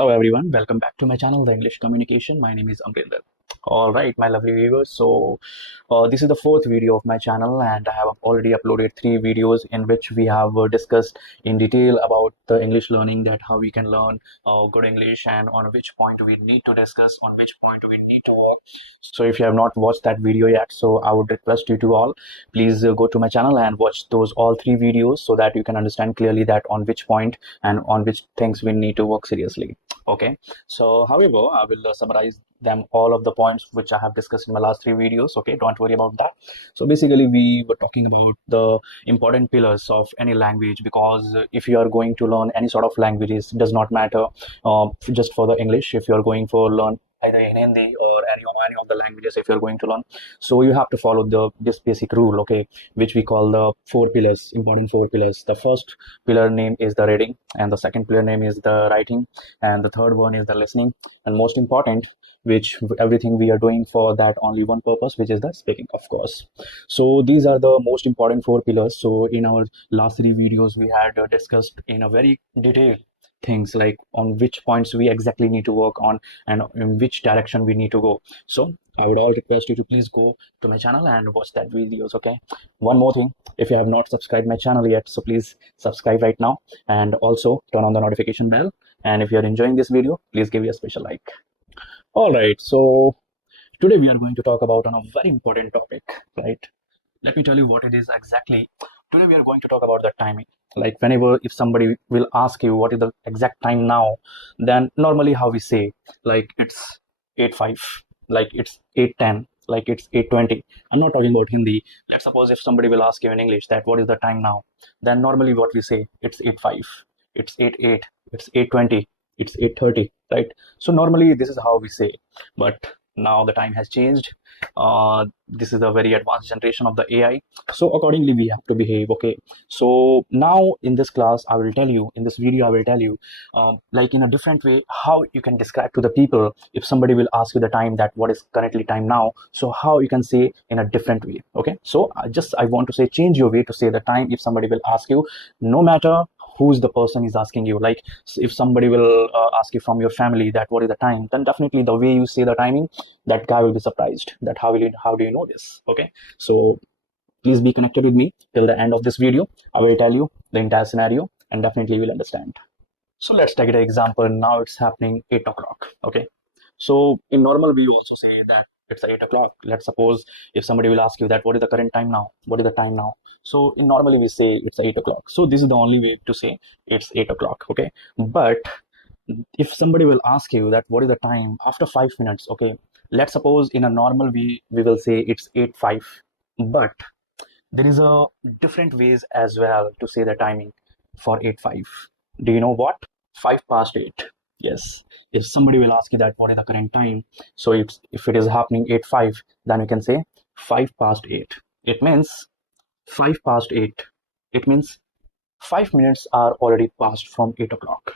Hello everyone, welcome back to my channel, The English Communication. My name is Amrender. All right, my lovely viewers. So this is the fourth video of my channel, and I have already uploaded 3 videos in which we have discussed in detail about the English learning, that how we can learn good English, and on which point we need to discuss, on which point we need to work. So if you have not watched that video yet, so I would request you to all please go to my channel and watch those all 3 videos so that you can understand clearly that on which point and on which things we need to work seriously. Okay, so however, I will summarize them all of the points which I have discussed in my last 3 videos. Okay, don't worry about that. So basically we were talking about the important pillars of any language, because if you are going to learn any sort of languages, it does not matter just for the English. If you are going for learn either in Hindi or any of the languages, if you're going to learn, so you have to follow this basic rule, okay, which we call the 4 pillars, important 4 pillars. The first pillar name is the reading, and the second pillar name is the writing, and the third one is the listening, and most important, which everything we are doing for that only one purpose, which is the speaking, of course. So these are the most important 4 pillars. So in our last 3 videos we had discussed in a very detailed things like on which points we exactly need to work on and in which direction we need to go. So I would all request you to please go to my channel and watch that videos. Okay, one more thing, if you have not subscribed my channel yet, so please subscribe right now, and also turn on the notification bell, and if you are enjoying this video, please give me a special like. All right, so today we are going to talk about on a very important topic, right? Let me tell you what it is exactly. Today we are going to talk about the timing. Like whenever if somebody will ask you what is the exact time now, then normally how we say, like it's 8:05, like it's 8:10, like it's 8:20. I'm not talking about Hindi. Let's suppose if somebody will ask you in English that what is the time now, then normally what we say, it's 8:05, it's 8:08, it's 8:20, it's 8:30, right? So normally this is how we say, but now the time has changed. This is a very advanced generation of the AI, so accordingly we have to behave. Okay, so now in this class I will tell you, in this video I will tell you like in a different way how you can describe to the people if somebody will ask you the time, that what is currently time now, so how you can say in a different way. Okay, so I want to say, change your way to say the time if somebody will ask you, no matter who's the person is asking you. Like if somebody will ask you from your family that what is the time, then definitely the way you say the timing, that guy will be surprised that how do you know this. Okay, so please be connected with me till the end of this video. I will tell you the entire scenario and definitely you will understand. So let's take an example. Now it's happening 8 o'clock. Okay, so in normal we also say that it's 8 o'clock. Let's suppose if somebody will ask you that what is the current time now, what is the time now, so in normally we say it's 8 o'clock. So this is the only way to say it's 8 o'clock. Okay, but if somebody will ask you that what is the time after 5 minutes, okay, let's suppose in a normal we will say it's 8:05, but there is a different ways as well to say the timing for 8:05. Do you know what? 5:08. Yes, if somebody will ask you that what is the current time, so if it is happening 8:05, then you can say 5:08. It means 5:08. It means 5 minutes are already passed from 8 o'clock.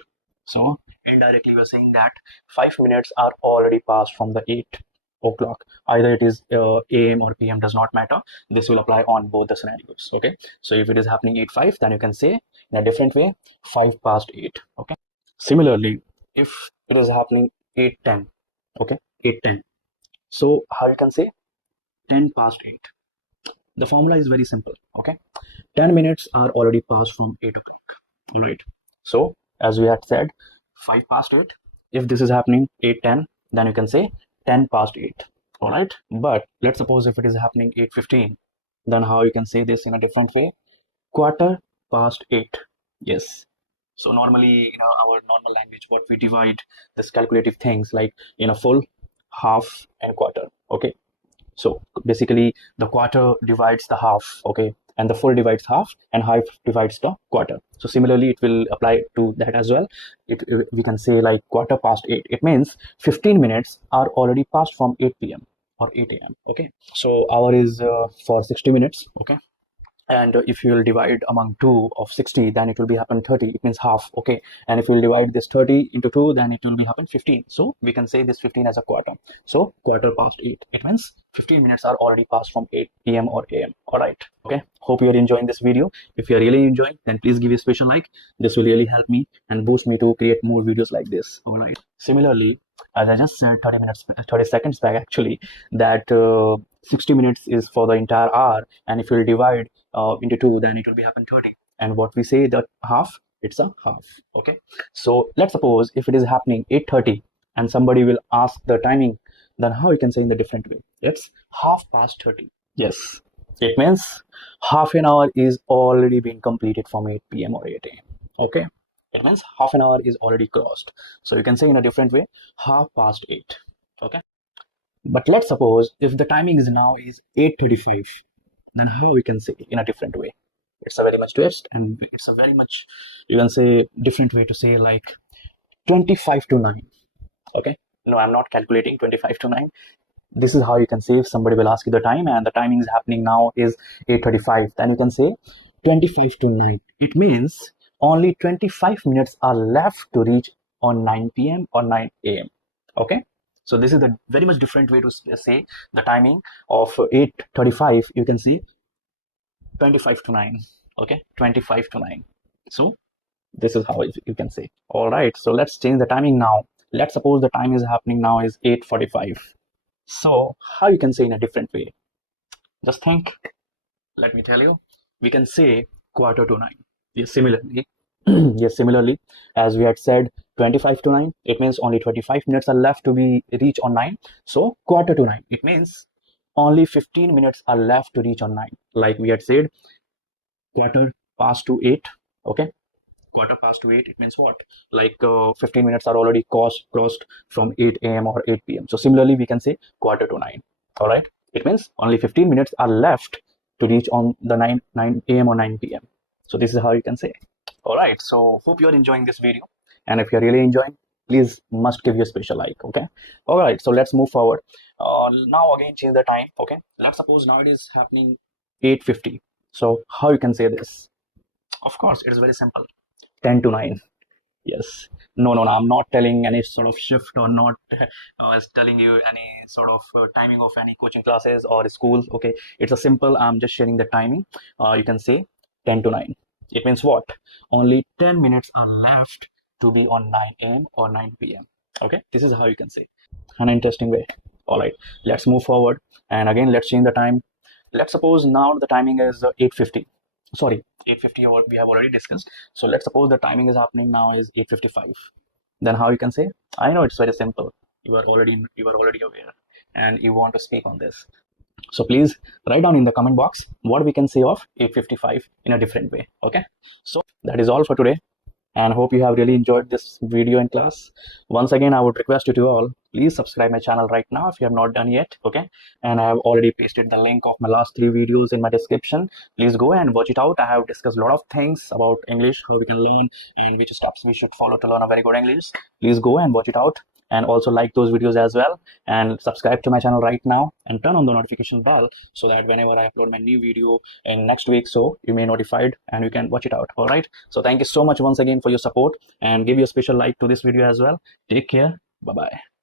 So indirectly we're saying that 5 minutes are already passed from the 8 o'clock. Either it is AM or PM, does not matter. This will apply on both the scenarios. Okay, so if it is happening 8:05, then you can say in a different way 5:08. Okay, similarly if it is happening 8:10, okay, 8:10, so how you can say 10:08. The formula is very simple. Okay, 10 minutes are already passed from 8 o'clock. All right, so as we had said 5:08. If this is happening 8:10, then you can say 10:08. All right, but let's suppose if it is happening 8:15, then how you can say this in a different way, 8:15. Yes, so normally in our normal language what we divide this calculative things like in a full, half and quarter. Okay, so basically the quarter divides the half, okay, and the full divides half, and half divides the quarter. So similarly it will apply to that as well. We can say like 8:15. It means 15 minutes are already passed from 8 p.m. or 8 a.m. Okay, so hour is for 60 minutes. Okay, and if you will divide among 2 of 60, then it will be happen 30. It means half. Okay, and if you will divide this 30 into 2, then it will be happen 15. So we can say this 15 as a quarter. So 8:15. It means 15 minutes are already passed from 8 p.m. or am. All right, okay, Hope you're enjoying this video. If you're really enjoying, then please give a special like. This will really help me and boost me to create more videos like this. All right. Similarly, as I just said 30 seconds back actually, that 60 minutes is for the entire hour, and if you'll divide into two, then it will be happen 30. And what we say that half, it's a half. Okay. So let's suppose if it is happening 8:30 and somebody will ask the timing, then how you can say in the different way? It's 30:30. Yes, it means half an hour is already been completed from 8 p.m. or 8 a.m. Okay, it means half an hour is already crossed. So you can say in a different way, 8:30. Okay, but let's suppose if the timing is now is 8:35, then how we can say in a different way? It's a very much twist, and it's a very much, you can say, different way to say like 25 to 9. Okay, no, I'm not calculating 25 to 9. This is how you can say if somebody will ask you the time and the timing is happening now is 8:35, then you can say 25 to 9. It means only 25 minutes are left to reach on 9 p.m. or 9 a.m. Okay, so this is the very much different way to say the timing of 8:35. You can see 25 to 9. Okay, 25 to 9. So this is how you can say. All right, so let's change the timing now. Let's suppose the time is happening now is 8:45. So how you can say in a different way? Just think. Let me tell you. We can say quarter to 9. Yes, similarly. Yes, similarly, as we had said 25 to 9, it means only 25 minutes are left to be reach on 9. So quarter to 9, it means only 15 minutes are left to reach on 9. Like we had said, quarter past to 8. Okay, quarter past to 8, it means what? Like 15 minutes are already crossed from 8 a.m. or 8 p.m. So similarly, we can say quarter to 9. All right, it means only 15 minutes are left to reach on the 9 a.m. or 9 p.m. So this is how you can say. All right, so hope you're enjoying this video, and if you're really enjoying, please must give you a special like. Okay, all right, so let's move forward. Now again change the time. Okay, let's suppose now it is happening 8:50. So how you can say this? Of course, it is very simple. 10 to 9. Yes. No, I'm not telling any sort of shift, or not telling you any sort of timing of any coaching classes or schools. Okay, it's a simple, I'm just sharing the timing. You can say 10 to 9. It means what? Only 10 minutes are left to be on 9 a.m. or 9 p.m. Okay, this is how you can say. An interesting way. All right, let's move forward, and again let's change the time. Let's suppose now the timing is 8:50. Sorry, 8:50 we have already discussed. So let's suppose the timing is happening now is 8:55. Then how you can say? I know it's very simple. You are already aware, and you want to speak on this. So please write down in the comment box what we can say of 8:55 in a different way. Okay, so that is all for today, and hope you have really enjoyed this video in class. Once again, I would request you to all, please subscribe my channel right now if you have not done yet. Okay, and I have already pasted the link of my last 3 videos in my description. Please go and watch it out. I have discussed a lot of things about English, how we can learn, and which steps we should follow to learn a very good English. Please go and watch it out, and also like those videos as well, and subscribe to my channel right now, and turn on the notification bell so that whenever I upload my new video in next week, so you may notified and you can watch it out. All right, so thank you so much once again for your support, and give you a special like to this video as well. Take care. Bye bye.